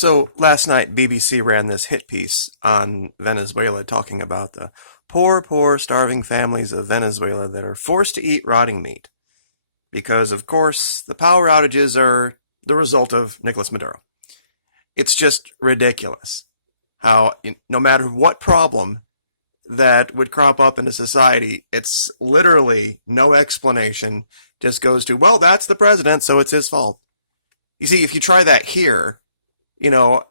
So last night, BBC ran this hit piece on Venezuela talking about the poor, poor, starving families of Venezuela that are forced to eat rotting meat because, of course, the power outages are the result of Nicolas Maduro. It's just ridiculous how, no matter what problem that would crop up into society, it's literally no explanation, just goes to, well, that's the president, so it's his fault. You see, if you try that here,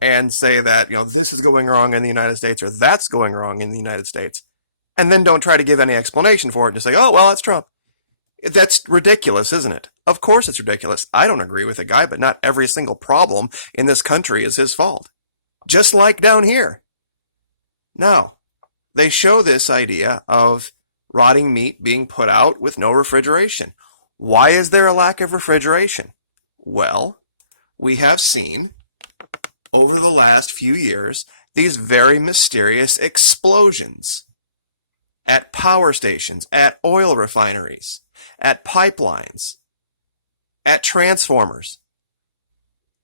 and say that, this is going wrong in the United States or that's going wrong in the United States, and then don't try to give any explanation for it and just say, oh, well, that's Trump. That's ridiculous, isn't it? Of course it's ridiculous. I don't agree with the guy, but not every single problem in this country is his fault. Just like down here. Now, they show this idea of rotting meat being put out with no refrigeration. Why is there a lack of refrigeration? Well, we have seen over the last few years these very mysterious explosions at power stations, at oil refineries, at pipelines, at transformers.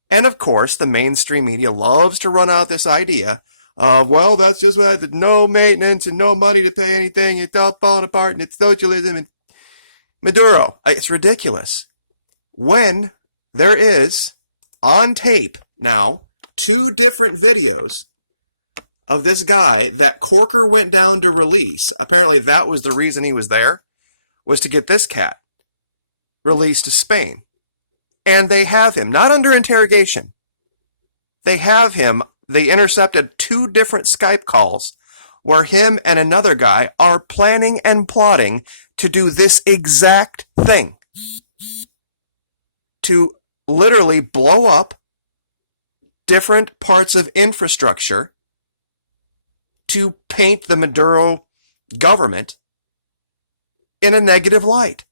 And of course, the mainstream media loves to run out this idea of, well, that's just what no maintenance and no money to pay anything, it's all falling apart and it's socialism and Maduro. It's ridiculous. When there is on tape now two different videos of this guy that Corker went down to release. Apparently that was the reason he was there, was to get this cat released to Spain. And they have him, not under interrogation. They intercepted two different Skype calls where him and another guy are planning and plotting to do this exact thing. To literally blow up different parts of infrastructure to paint the Maduro government in a negative light.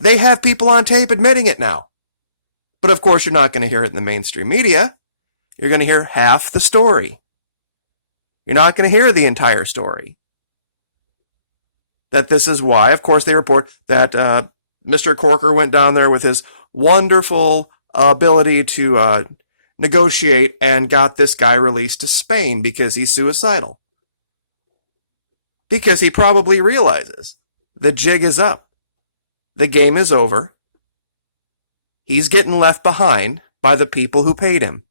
They have people on tape admitting it now. But of course you're not going to hear it in the mainstream media. You're going to hear half the story. You're not going to hear the entire story. That this is why, of course, they report that Mr. Corker went down there with his wonderful ability to negotiate and got this guy released to Spain because he's suicidal. Because he probably realizes the jig is up. The game is over. He's getting left behind by the people who paid him.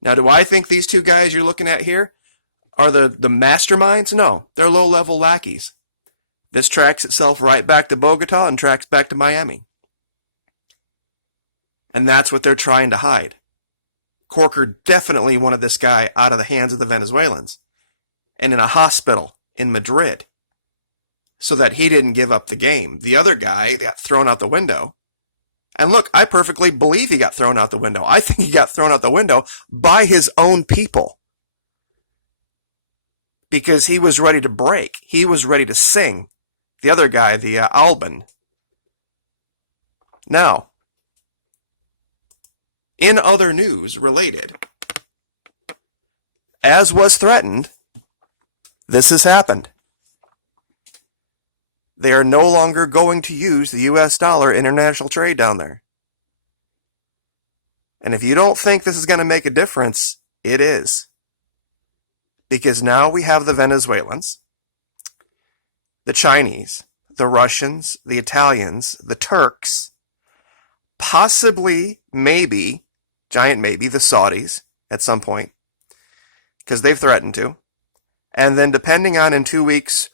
Now, do I think these two guys you're looking at here are the masterminds? No, they're low-level lackeys. This tracks itself right back to Bogota and tracks back to Miami. And that's what they're trying to hide. Corker definitely wanted this guy out of the hands of the Venezuelans and in a hospital in Madrid so that he didn't give up the game. The other guy got thrown out the window. And look, I perfectly believe he got thrown out the window. I think he got thrown out the window by his own people. Because he was ready to break. He was ready to sing. The other guy, the Alban. Now, in other news related, as was threatened, this has happened. They are no longer going to use the US dollar in international trade down there. And if you don't think this is going to make a difference, it is. Because now we have the Venezuelans, the Chinese, the Russians, the Italians, the Turks, possibly, maybe, giant maybe, the Saudis at some point, because they've threatened to. And then depending on in 2 weeks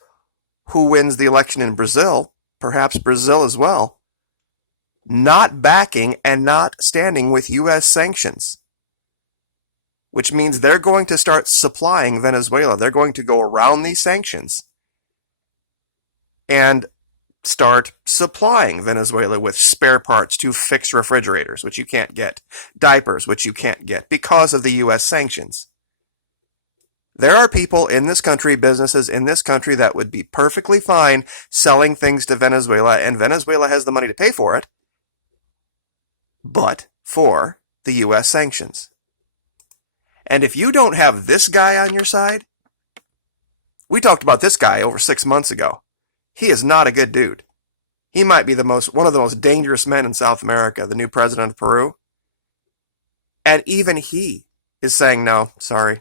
who wins the election in Brazil, perhaps Brazil as well, not backing and not standing with U.S. sanctions. Which means they're going to start supplying Venezuela. They're going to go around these sanctions and start supplying Venezuela with spare parts to fix refrigerators, which you can't get, diapers, which you can't get because of the U.S. sanctions. There are people in this country, businesses in this country that would be perfectly fine selling things to Venezuela, and Venezuela has the money to pay for it, but for the U.S. sanctions. And if you don't have this guy on your side, we talked about this guy over 6 months ago. He is not a good dude. He might be one of the most dangerous men in South America, the new president of Peru. And even he is saying, no, sorry,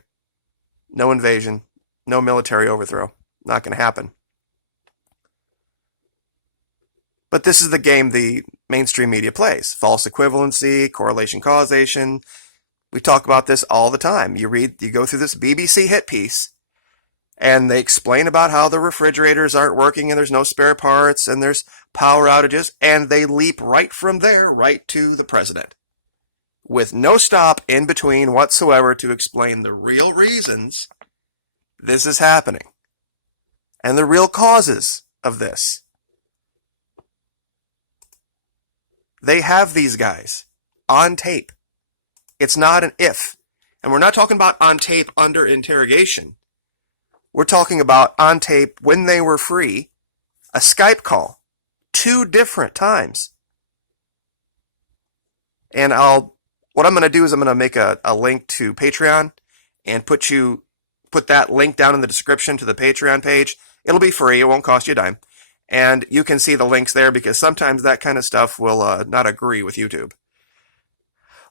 no invasion, no military overthrow. Not going to happen. But this is the game the mainstream media plays. False equivalency, correlation causation. We talk about this all the time. You go through this BBC hit piece, and they explain about how the refrigerators aren't working and there's no spare parts and there's power outages, and they leap right from there right to the president, with no stop in between whatsoever to explain the real reasons this is happening and the real causes of this. They have these guys on tape. It's not an if. And we're not talking about on tape under interrogation. We're talking about on tape when they were free, a Skype call, 2 different times. And what I'm going to do is I'm going to make a link to Patreon and put that link down in the description to the Patreon page. It'll be free. It won't cost you a dime. And you can see the links there because sometimes that kind of stuff will not agree with YouTube.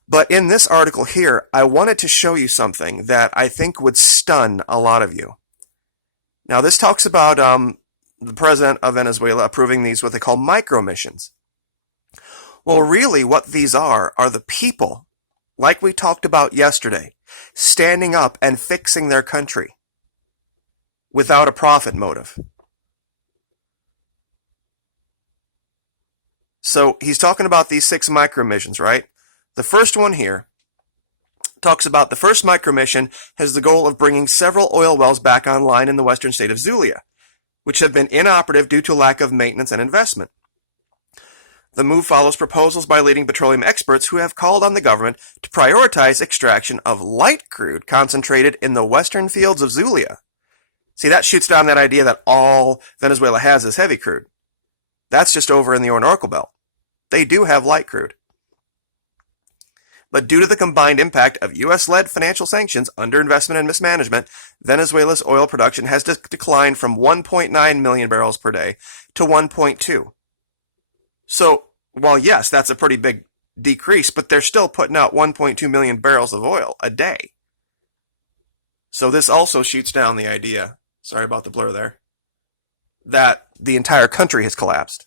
But in this article here, I wanted to show you something that I think would stun a lot of you. Now, this talks about the president of Venezuela approving these, what they call micro-missions. Well, really what these are the people, like we talked about yesterday, standing up and fixing their country without a profit motive. So he's talking about these 6 micro-missions, right? The first one here talks about the first micro-mission has the goal of bringing several oil wells back online in the western state of Zulia, which have been inoperative due to lack of maintenance and investment. The move follows proposals by leading petroleum experts who have called on the government to prioritize extraction of light crude concentrated in the western fields of Zulia. See, that shoots down that idea that all Venezuela has is heavy crude. That's just over in the Orinoco Belt. They do have light crude. But due to the combined impact of U.S.-led financial sanctions, underinvestment, and mismanagement, Venezuela's oil production has declined from 1.9 million barrels per day to 1.2. So, while yes, that's a pretty big decrease, but they're still putting out 1.2 million barrels of oil a day. So this also shoots down the idea, sorry about the blur there, that the entire country has collapsed.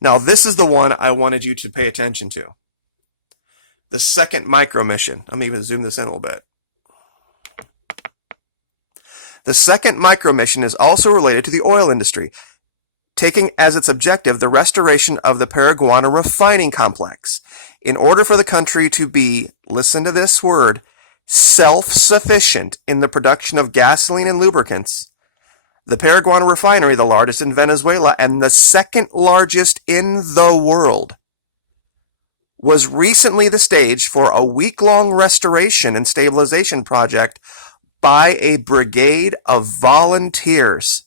Now, this is the one I wanted you to pay attention to. The second micro-mission. I'm even zoom this in a little bit. The second micro-mission is also related to the oil industry, taking as its objective the restoration of the Paraguana refining complex. In order for the country to be, listen to this word, self-sufficient in the production of gasoline and lubricants, the Paraguana refinery, the largest in Venezuela and the second largest in the world, was recently the stage for a week-long restoration and stabilization project by a brigade of volunteers.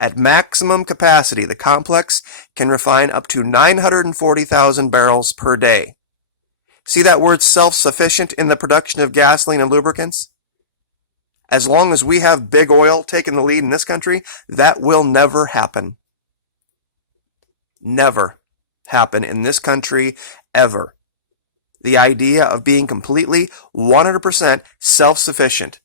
At maximum capacity, the complex can refine up to 940,000 barrels per day. See that word self-sufficient in the production of gasoline and lubricants? As long as we have big oil taking the lead in this country, that will never happen. Never happen in this country, ever. The idea of being completely 100% self-sufficient,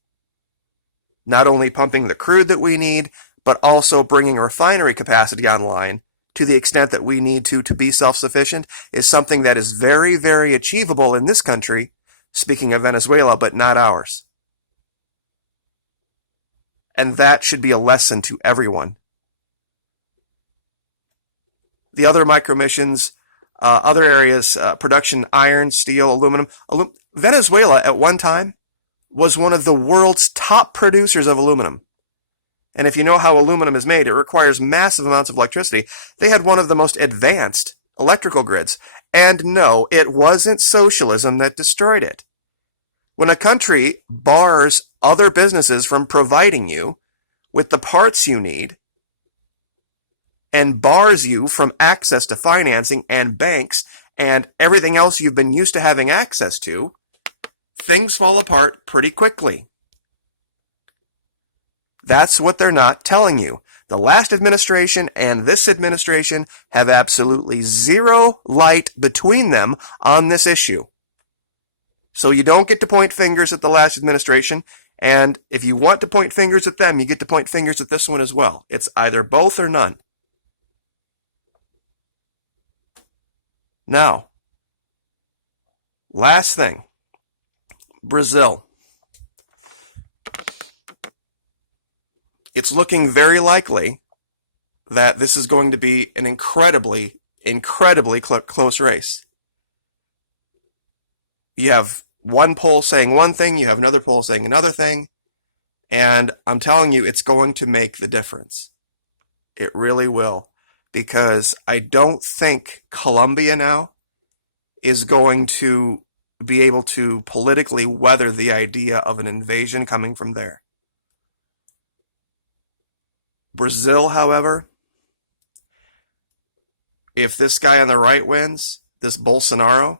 not only pumping the crude that we need, but also bringing refinery capacity online to the extent that we need to be self-sufficient, is something that is very, very achievable in this country, speaking of Venezuela, but not ours. And that should be a lesson to everyone. The other micro-missions, other areas, production, iron, steel, aluminum. Venezuela at one time was one of the world's top producers of aluminum. And if you know how aluminum is made, it requires massive amounts of electricity. They had one of the most advanced electrical grids. And no, it wasn't socialism that destroyed it. When a country bars other businesses from providing you with the parts you need and bars you from access to financing and banks and everything else you've been used to having access to, things fall apart pretty quickly. That's what they're not telling you. The last administration and this administration have absolutely zero light between them on this issue. So you don't get to point fingers at the last administration. And if you want to point fingers at them, you get to point fingers at this one as well. It's either both or none. Now, last thing, Brazil. It's looking very likely that this is going to be an incredibly close race. You have one poll saying one thing, you have another poll saying another thing, and I'm telling you, it's going to make the difference. It really will, because I don't think Colombia now is going to be able to politically weather the idea of an invasion coming from there. Brazil, however, if this guy on the right wins, this Bolsonaro,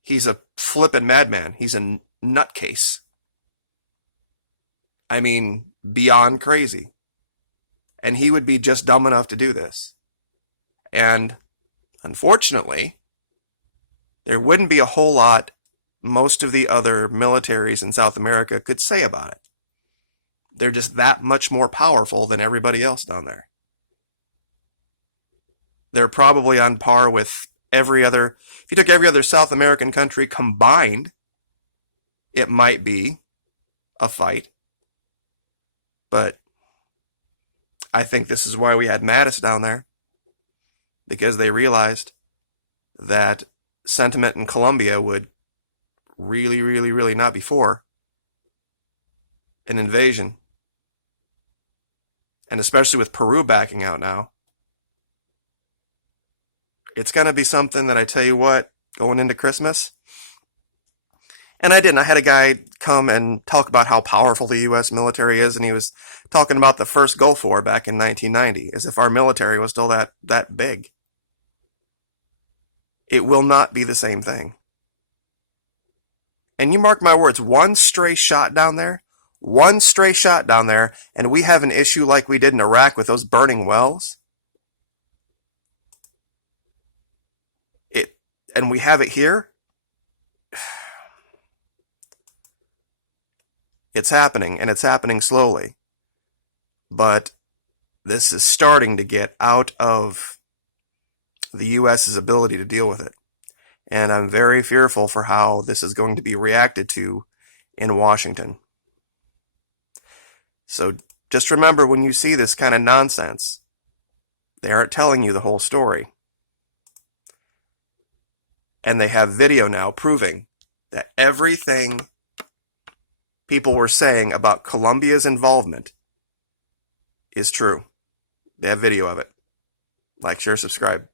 he's a flippin' madman. He's a nutcase. I mean, beyond crazy. And he would be just dumb enough to do this. And unfortunately, there wouldn't be a whole lot most of the other militaries in South America could say about it. They're just that much more powerful than everybody else down there. They're probably on par with every other, if you took every other South American country combined, it might be a fight. But I think this is why we had Mattis down there, because they realized that sentiment in Colombia would really not be for an invasion. And especially with Peru backing out now, it's going to be something that I tell you what, going into Christmas. And I didn't. I had a guy come and talk about how powerful the U.S. military is, and he was talking about the first Gulf War back in 1990, as if our military was still that big. It will not be the same thing. And you mark my words, one stray shot down there, and we have an issue like we did in Iraq with those burning wells. And we have it here. It's happening, and it's happening slowly. But this is starting to get out of the U.S.'s ability to deal with it. And I'm very fearful for how this is going to be reacted to in Washington. So just remember, when you see this kind of nonsense, they aren't telling you the whole story. And they have video now proving that everything people were saying about Colombia's involvement is true. They have video of it. Like, share, subscribe.